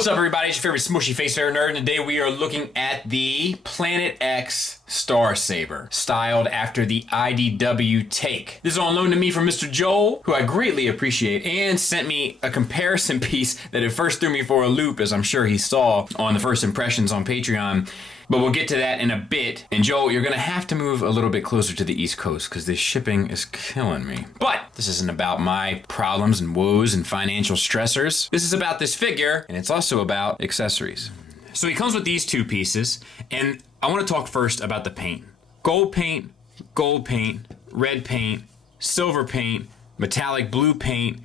What's up, everybody? It's your favorite smushy face favorite nerd, and today we are looking at the Planet-X Star Saber, styled after the IDW take. This is on loan to me from Mr. Joel, who I greatly appreciate, and sent me a comparison piece that at first threw me for a loop, as I'm sure he saw on the first impressions on Patreon. But we'll get to that in a bit. And Joel, you're gonna have to move a little bit closer to the East Coast because this shipping is killing me. But this isn't about my problems and woes and financial stressors. This is about this figure, and it's also about accessories. So he comes with these two pieces, and I want to talk first about the paint. Gold paint, red paint, silver paint, metallic blue paint,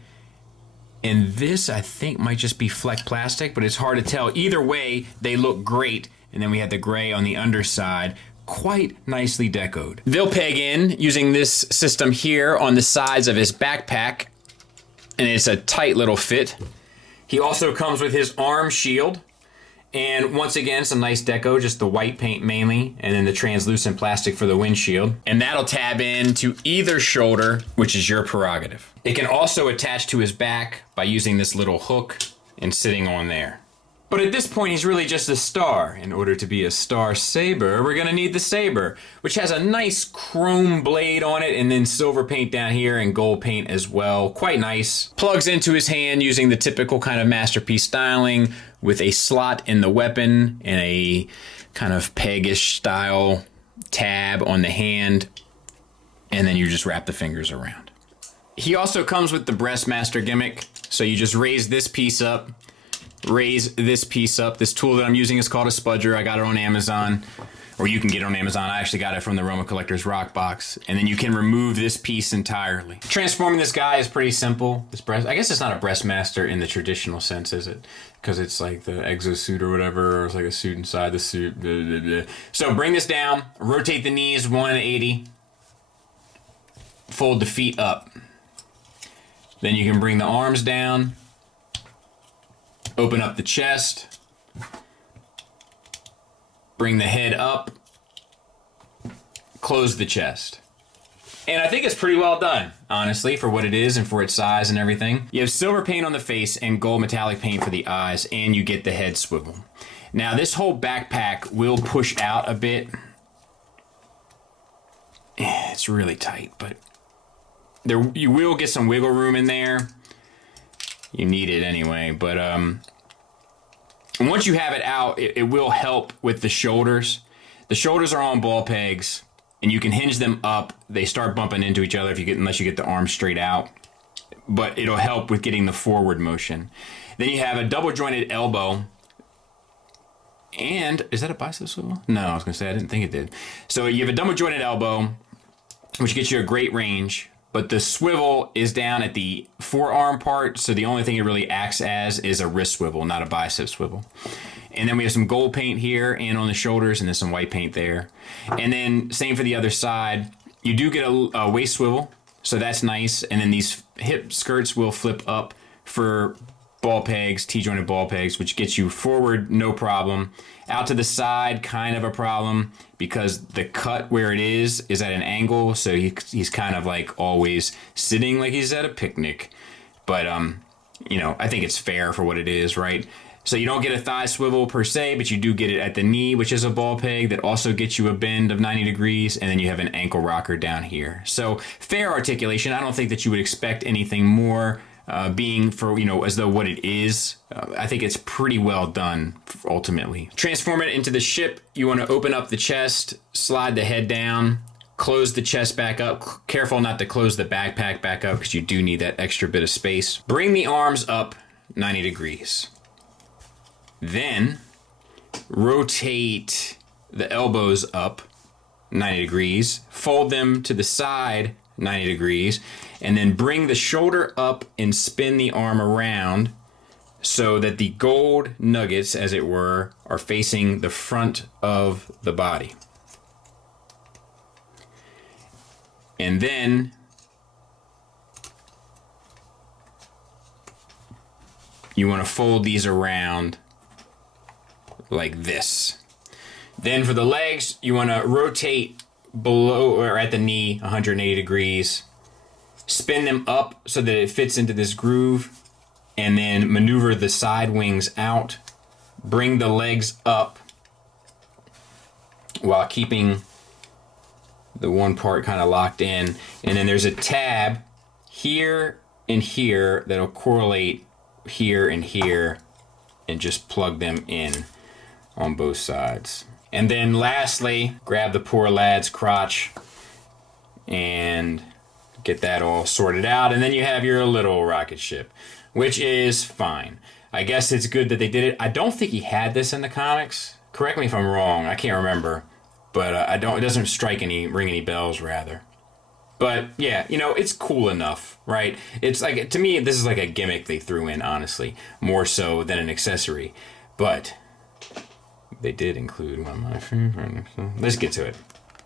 and this I think might just be Fleck plastic, but it's hard to tell. Either way, they look great. And then we had the gray on the underside, quite nicely decoed. They'll peg in using this system here on the sides of his backpack, and it's a tight little fit. He also comes with his arm shield, and once again, some nice deco, just the white paint mainly, and then the translucent plastic for the windshield. And that'll tab in to either shoulder, which is your prerogative. It can also attach to his back by using this little hook and sitting on there. But at this point, he's really just a star. In order to be a Star Saber, we're gonna need the Saber, which has a nice chrome blade on it, and then silver paint down here and gold paint as well. Quite nice. Plugs into his hand using the typical kind of masterpiece styling with a slot in the weapon and a kind of peggish style tab on the hand, and then you just wrap the fingers around. He also comes with the Breastmaster gimmick, so you just raise this piece up, raise this piece up. This tool that I'm using is called a spudger. I got it on Amazon, or you can get it on Amazon. I actually got it from the Roma Collector's Rock Box. And then you can remove this piece entirely. Transforming this guy is pretty simple. I guess it's not a Breastmaster in the traditional sense, is it? Because it's like the exosuit or whatever, or it's like a suit inside the suit. Blah, blah, blah. So bring this down, rotate the knees 180, fold the feet up. Then you can bring the arms down, open up the chest, bring the head up, close the chest. And I think it's pretty well done, honestly, for what it is and for its size and everything. You have silver paint on the face and gold metallic paint for the eyes, and you get the head swivel. Now, this whole backpack will push out a bit. It's really tight, but you will get some wiggle room in there. You need it anyway, but once you have it out, it will help with the shoulders. The shoulders are on ball pegs, and you can hinge them up. They start bumping into each other unless you get the arms straight out, but it'll help with getting the forward motion. Then you have a double jointed elbow, and is that a bicep swivel? No, I was gonna say I didn't think it did. So you have a double jointed elbow, which gets you a great range. But the swivel is down at the forearm part, so the only thing it really acts as is a wrist swivel, not a bicep swivel. And then we have some gold paint here and on the shoulders, and then some white paint there. And then same for the other side. You do get a waist swivel, so that's nice. And then these hip skirts will flip up for ball pegs, T-jointed ball pegs, which gets you forward, no problem. Out to the side, kind of a problem, because the cut where it is at an angle, so he's kind of like always sitting like he's at a picnic. But, you know, I think it's fair for what it is, right? So you don't get a thigh swivel per se, but you do get it at the knee, which is a ball peg that also gets you a bend of 90 degrees, and then you have an ankle rocker down here. So fair articulation. I don't think that you would expect anything more. Being for, you know, as though what it is, I think it's pretty well done ultimately. Transform it into the ship. You want to open up the chest, slide the head down, close the chest back up. Careful not to close the backpack back up because you do need that extra bit of space. Bring the arms up 90 degrees. Then rotate the elbows up 90 degrees. Fold them to the side 90 degrees, and then bring the shoulder up and spin the arm around so that the gold nuggets, as it were, are facing the front of the body. And then you want to fold these around like this. Then for the legs, you want to rotate below or at the knee 180 degrees, spin them up so that it fits into this groove, and then maneuver the side wings out, bring the legs up while keeping the one part kind of locked in. And then there's a tab here and here that'll correlate here and here and just plug them in on both sides. And then lastly, grab the poor lad's crotch and get that all sorted out. And then you have your little rocket ship, which is fine. I guess it's good that they did it. I don't think he had this in the comics. Correct me if I'm wrong. I can't remember. But it doesn't ring any bells, rather. But yeah, you know, it's cool enough, right? It's like, to me, this is like a gimmick they threw in, honestly, more so than an accessory. But they did include one of my favorites. Let's get to it.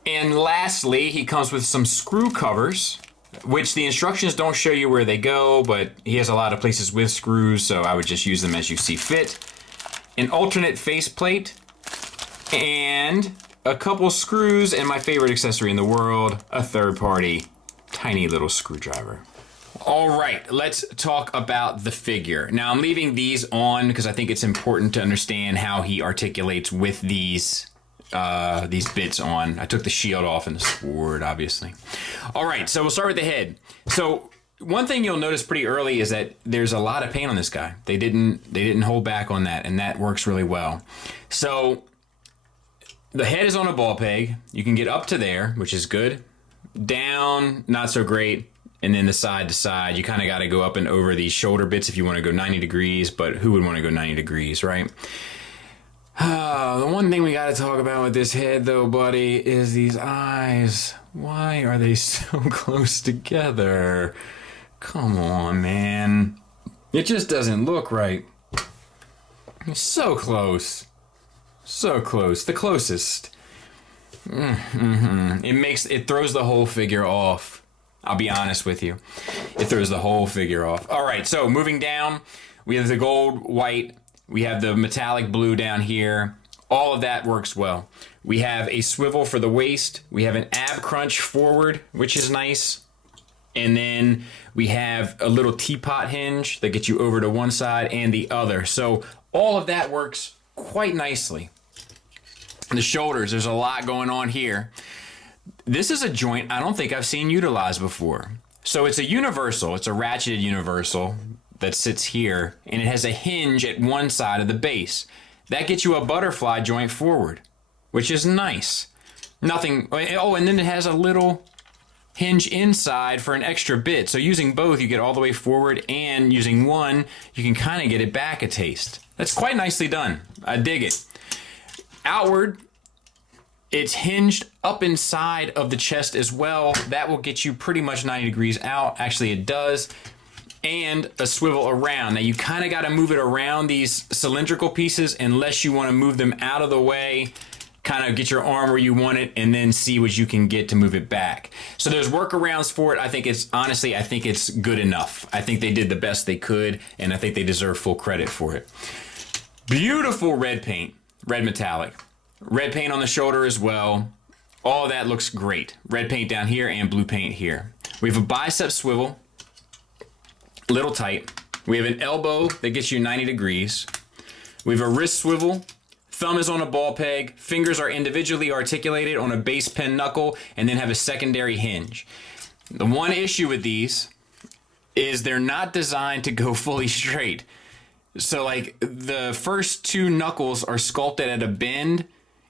And lastly, he comes with some screw covers, which the instructions don't show you where they go, but he has a lot of places with screws, so I would just use them as you see fit. An alternate faceplate, and a couple screws, and my favorite accessory in the world, a third-party tiny little screwdriver. All right, let's talk about the figure. Now, I'm leaving these on because I think it's important to understand how he articulates with these bits on. I took the shield off and the sword, obviously. All right, so we'll start with the head. So one thing you'll notice pretty early is that there's a lot of paint on this guy. They didn't hold back on that, and that works really well. So the head is on a ball peg. You can get up to there, which is good. Down, not so great. And then the side to side, you kind of got to go up and over these shoulder bits if you want to go 90 degrees, but who would want to go 90 degrees, right? The one thing we got to talk about with this head, though, buddy, is these eyes. Why are they so close together? Come on, man. It just doesn't look right. It's so close. So close. The closest. It throws the whole figure off. I'll be honest with you. It throws the whole figure off. All right, so moving down, we have the gold, white. We have the metallic blue down here. All of that works well. We have a swivel for the waist. We have an ab crunch forward, which is nice. And then we have a little teapot hinge that gets you over to one side and the other. So all of that works quite nicely. The shoulders, there's a lot going on here. This is a joint I don't think I've seen utilized before. So it's a universal, it's a ratcheted universal that sits here, and it has a hinge at one side of the base. That gets you a butterfly joint forward, which is nice. Nothing, oh, and then it has a little hinge inside for an extra bit. So using both, you get all the way forward, and using one, you can kind of get it back a taste. That's quite nicely done. I dig it. Outward, it's hinged up inside of the chest as well. That will get you pretty much 90 degrees out. Actually, it does. And a swivel around. Now, you kind of got to move it around these cylindrical pieces unless you want to move them out of the way, kind of get your arm where you want it, and then see what you can get to move it back. So there's workarounds for it. I think it's good enough. I think they did the best they could, and I think they deserve full credit for it. Beautiful red paint, red metallic. Red paint on the shoulder as well. All of that looks great. Red paint down here and blue paint here. We have a bicep swivel, little tight. We have an elbow that gets you 90 degrees. We have a wrist swivel. Thumb is on a ball peg. Fingers are individually articulated on a base pin knuckle and then have a secondary hinge. The one issue with these is they're not designed to go fully straight. So like the first two knuckles are sculpted at a bend.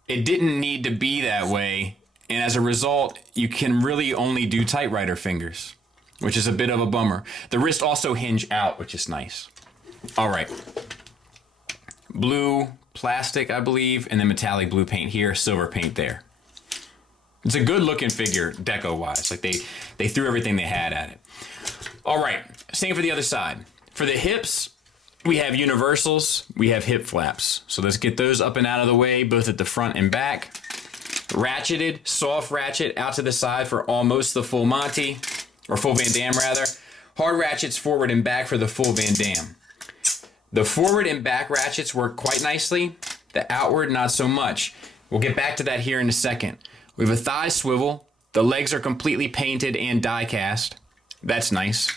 It didn't need to be that way, and as a result, you can really only do typewriter fingers, which is a bit of a bummer. The wrist also hinge out, which is nice. All right. Blue plastic, I believe, and then metallic blue paint here, silver paint there. It's a good looking figure, deco-wise. Like they threw everything they had at it. All right, same for the other side. For the hips, we have universals, we have hip flaps. So let's get those up and out of the way, both at the front and back. Ratcheted, soft ratchet out to the side for almost the full Monty, or full Van Damme rather. Hard ratchets forward and back for the full Van Damme. The forward and back ratchets work quite nicely. The outward, not so much. We'll get back to that here in a second. We have a thigh swivel. The legs are completely painted and die cast. That's nice.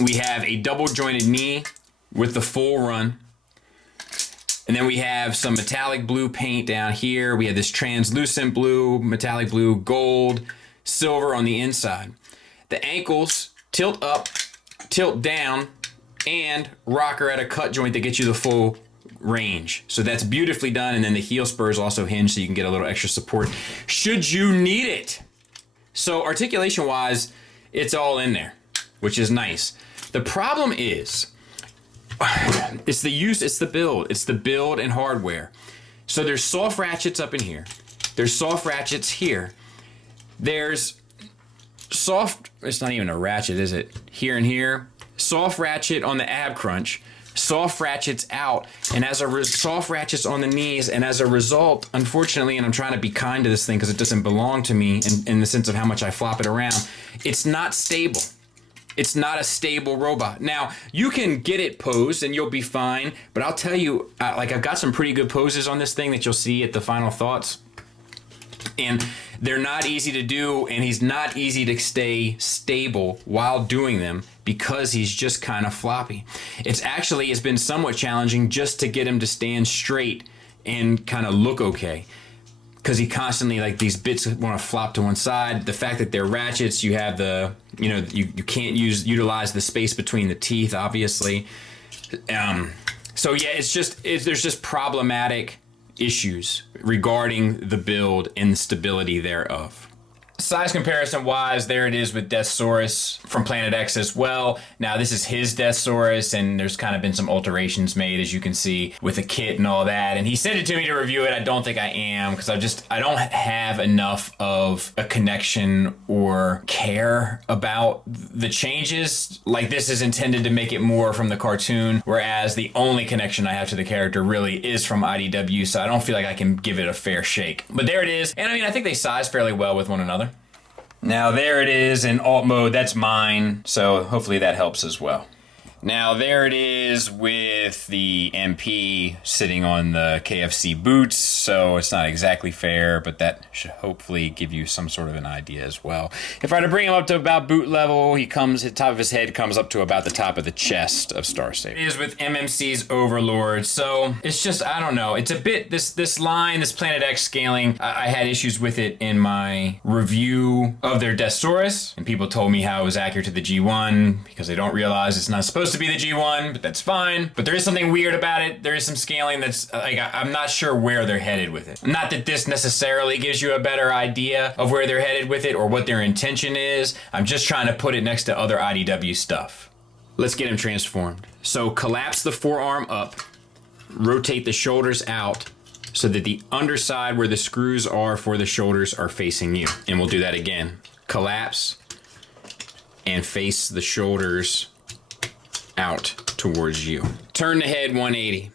We have a double jointed knee with the full run. And then we have some metallic blue paint down here. We have this translucent blue, metallic blue, gold, silver on the inside. The ankles tilt up, tilt down, and rocker at a cut joint that gets you the full range. So that's beautifully done. And then the heel spurs also hinge so you can get a little extra support should you need it. So articulation wise, it's all in there, which is nice. The problem is, it's the build and hardware. So there's soft ratchets up in here. There's soft ratchets here. There's soft, it's not even a ratchet, is it? Here and here. Soft ratchet on the ab crunch. Soft ratchets out, and soft ratchets on the knees, and as a result, unfortunately, and I'm trying to be kind to this thing because it doesn't belong to me in the sense of how much I flop it around, it's not stable. It's not a stable robot. Now, you can get it posed and you'll be fine, but I'll tell you, I've got some pretty good poses on this thing that you'll see at the final thoughts. And they're not easy to do, and he's not easy to stay stable while doing them because he's just kind of floppy. It's been somewhat challenging just to get him to stand straight and kind of look okay. Because he constantly, like, these bits want to flop to one side. The fact that they're ratchets, you have you can't utilize the space between the teeth, obviously. So yeah, there's just problematic issues regarding the build and the stability thereof. Size comparison wise, there it is with Deathsaurus from Planet-X as well. Now this is his Deathsaurus, and there's kind of been some alterations made, as you can see, with the kit and all that. And he sent it to me to review it. I don't think I am, because I don't have enough of a connection or care about the changes. Like, this is intended to make it more from the cartoon, whereas the only connection I have to the character really is from IDW, so I don't feel like I can give it a fair shake. But there it is, and I mean, I think they size fairly well with one another. Now there it is in alt mode, that's mine, so hopefully that helps as well. Now there it is with the MP sitting on the KFC boots, so it's not exactly fair, but that should hopefully give you some sort of an idea as well. If I were to bring him up to about boot level, the top of his head comes up to about the top of the chest of Star Saber. It is with MMC's Overlord, so it's just, I don't know, it's a bit, this line, this Planet-X scaling, I had issues with it in my review of their Deathsaurus, and people told me how it was accurate to the G1, because they don't realize it's not supposed to be the G1, but that's fine. But there is something weird about it. There is some scaling that's, like, I'm not sure where they're headed with it. Not that this necessarily gives you a better idea of where they're headed with it or what their intention is. I'm just trying to put it next to other IDW stuff. Let's get him transformed. So collapse the forearm up, rotate the shoulders out so that the underside where the screws are for the shoulders are facing you. And we'll do that again. Collapse and face the shoulders out towards you. Turn the head 180.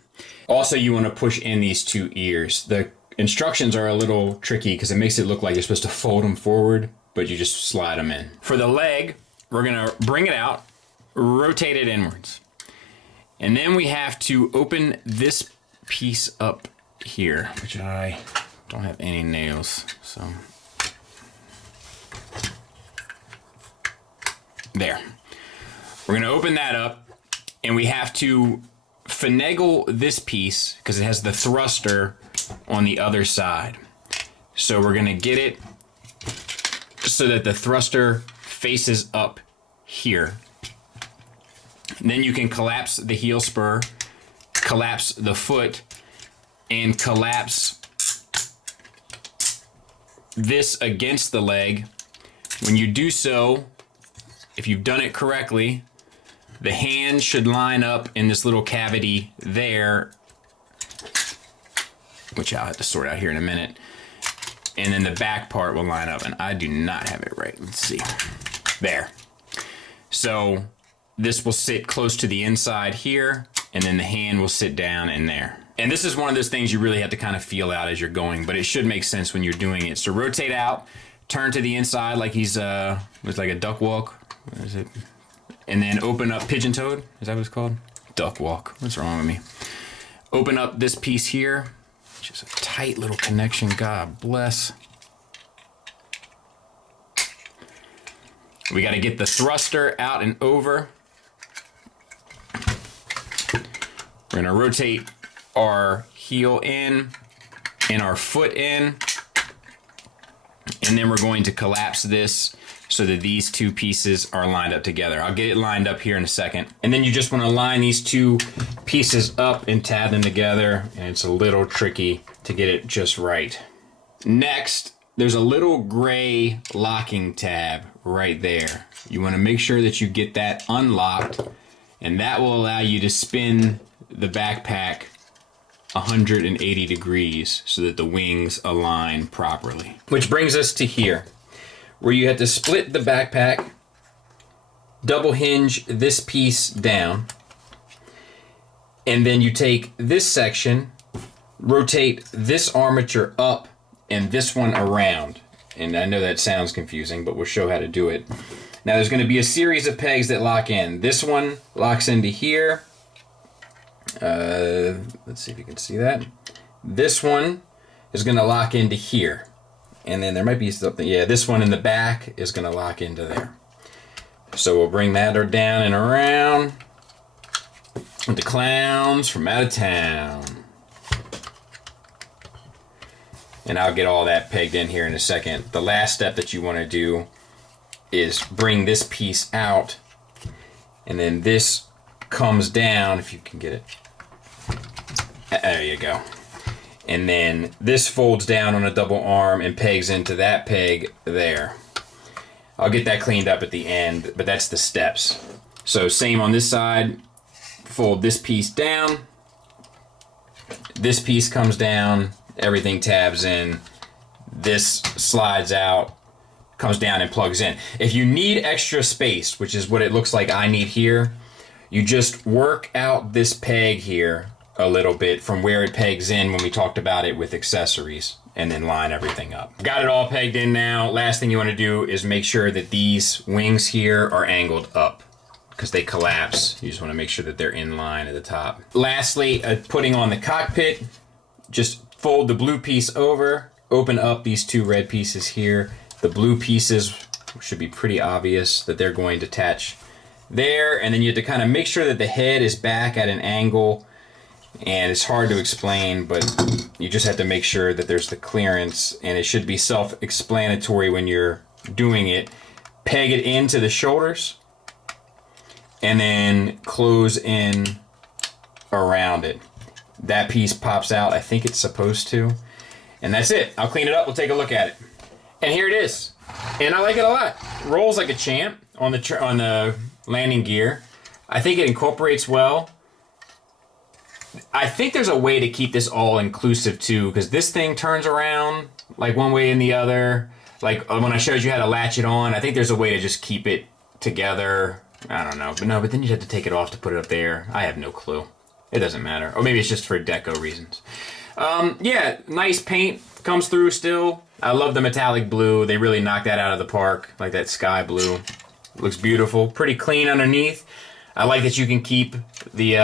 Also, you want to push in these two ears. The instructions are a little tricky because it makes it look like you're supposed to fold them forward, but you just slide them in. For the leg, we're gonna bring it out, rotate it inwards. And then we have to open this piece up here, which I don't have any nails, so. There. We're gonna open that up, and we have to finagle this piece because it has the thruster on the other side. So we're gonna get it so that the thruster faces up here. And then you can collapse the heel spur, collapse the foot, and collapse this against the leg. When you do so, if you've done it correctly, the hand should line up in this little cavity there, which I'll have to sort out here in a minute. And then the back part will line up, and I do not have it right. Let's see. There. So this will sit close to the inside here, and then the hand will sit down in there. And this is one of those things you really have to kind of feel out as you're going, but it should make sense when you're doing it. So rotate out, turn to the inside like he's it's like a duck walk. What is it? And then open up pigeon toed. Is that what it's called? Duck walk. What's wrong with me? Open up this piece here. Just a tight little connection. God bless. We got to get the thruster out and over We're gonna rotate our heel in and our foot in, and then we're going to collapse this so that these two pieces are lined up together. I'll get it lined up here in a second. And then you just want to line these two pieces up and tab them together, and it's a little tricky to get it just right. Next, there's a little gray locking tab right there. You want to make sure that you get that unlocked, and that will allow you to spin the backpack 180 degrees so that the wings align properly. Which brings us to here, where you have to split the backpack, double hinge this piece down, and then you take this section, rotate this armature up and this one around. And I know that sounds confusing, but we'll show how to do it. Now there's going to be a series of pegs that lock in. This one locks into here. Let's see if you can see that. This one is going to lock into here. And then there might be something, yeah, this one in the back is going to lock into there. So we'll bring that down and around with the clowns from out of town. And I'll get all that pegged in here in a second. The last step that you want to do is bring this piece out, and then this comes down, if you can get it. There you go. And then this folds down on a double arm and pegs into that peg there. I'll get that cleaned up at the end, but that's the steps. So same on this side, fold this piece down, this piece comes down, everything tabs in, this slides out, comes down and plugs in. If you need extra space, which is what it looks like I need here, you just work out this peg here a little bit from where it pegs in when we talked about it with accessories, and then line everything up. Got it all pegged in now. Last thing you want to do is make sure that these wings here are angled up because they collapse. You just want to make sure that they're in line at the top. Lastly, putting on the cockpit, just fold the blue piece over, open up these two red pieces here. The blue pieces should be pretty obvious that they're going to attach there, and then you have to kind of make sure that the head is back at an angle. And it's hard to explain, but you just have to make sure that there's the clearance, and it should be self-explanatory when you're doing it. Peg it into the shoulders, and then close in around it. That piece pops out, I think it's supposed to. And that's it. I'll clean it up, we'll take a look at it. And here it is. And I like it a lot. Rolls like a champ on the landing gear. I think it incorporates well. I think there's a way to keep this all inclusive too, because this thing turns around like one way and the other. Like when I showed you how to latch it on, I think there's a way to just keep it together. I don't know, but then you'd have to take it off to put it up there. I have no clue. It doesn't matter. Or maybe it's just for deco reasons. Yeah, nice paint comes through still. I love the metallic blue. They really knocked that out of the park, like that sky blue. Looks beautiful. Pretty clean underneath. I like that you can keep the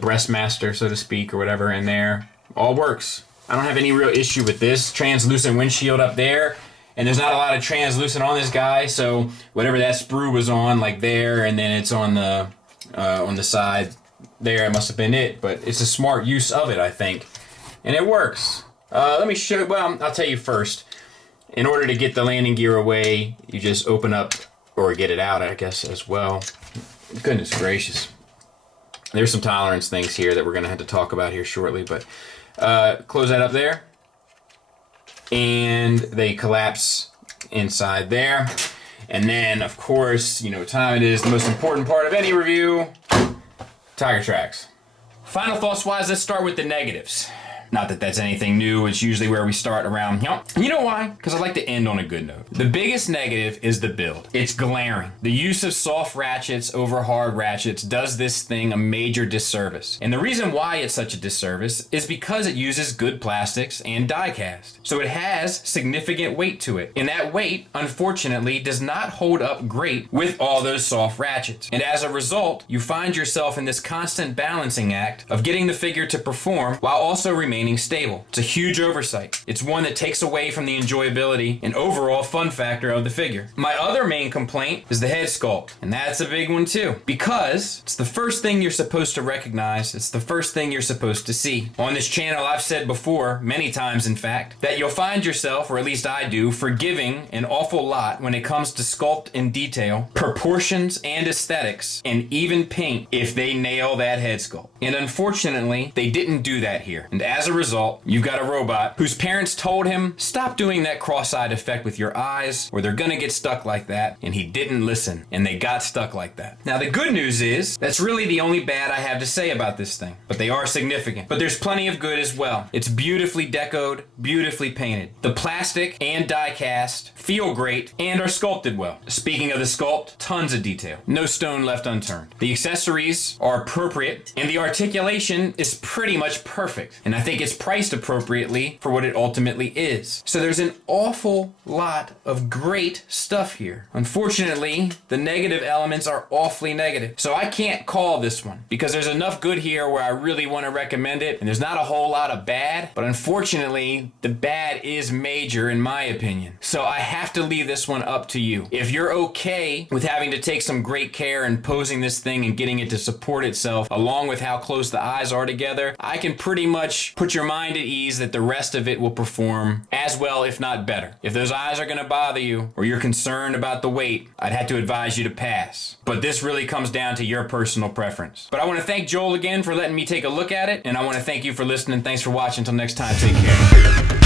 breastmaster, so to speak, or whatever in there. All works. I don't have any real issue with this. Translucent windshield up there. And there's not a lot of translucent on this guy, so whatever that sprue was on, like there, and then it's on the side there, it must have been it. But it's a smart use of it, I think. And it works. Let me show you, well, I'll tell you first. In order to get the landing gear away, you just open up, or get it out, I guess, as well. Goodness gracious. There's some tolerance things here that we're going to have to talk about here shortly, but close that up there. And they collapse inside there. And then, of course, you know what time it is, the most important part of any review, tire tracks. Final thoughts-wise, let's start with the negatives. Not that that's anything new, it's usually where we start around, you know why? Because I like to end on a good note. The biggest negative is the build. It's glaring. The use of soft ratchets over hard ratchets does this thing a major disservice. And the reason why it's such a disservice is because it uses good plastics and die cast. So it has significant weight to it. And that weight, unfortunately, does not hold up great with all those soft ratchets. And as a result, you find yourself in this constant balancing act of getting the figure to perform while also remaining remaining stable. It's a huge oversight. It's one that takes away from the enjoyability and overall fun factor of the figure. My other main complaint is the head sculpt, and that's a big one too, because it's the first thing you're supposed to recognize. It's the first thing you're supposed to see. On this channel, I've said before, many times in fact, that you'll find yourself, or at least I do, forgiving an awful lot when it comes to sculpt and detail, proportions and aesthetics, and even paint if they nail that head sculpt. And unfortunately, they didn't do that here. And as a result, you've got a robot whose parents told him, stop doing that cross-eyed effect with your eyes or they're gonna get stuck like that. And he didn't listen, and they got stuck like that. Now the good news is, that's really the only bad I have to say about this thing, but they are significant. But there's plenty of good as well. It's beautifully decoed, beautifully painted. The plastic and die cast feel great and are sculpted well. Speaking of the sculpt, tons of detail. No stone left unturned. The accessories are appropriate, and the articulation is pretty much perfect. And I think it's priced appropriately for what it ultimately is. So there's an awful lot of great stuff here. Unfortunately, the negative elements are awfully negative. So I can't call this one, because there's enough good here where I really want to recommend it, and there's not a whole lot of bad, but unfortunately, the bad is major in my opinion. So I have to leave this one up to you. If you're okay with having to take some great care in posing this thing and getting it to support itself, along with how close the eyes are together, I can pretty much put your mind at ease that the rest of it will perform as well, if not better. If those eyes are gonna bother you, or you're concerned about the weight, I'd have to advise you to pass. But this really comes down to your personal preference. But I want to thank Joel again for letting me take a look at it, and I want to thank you for listening. Thanks for watching. Until next time, take care.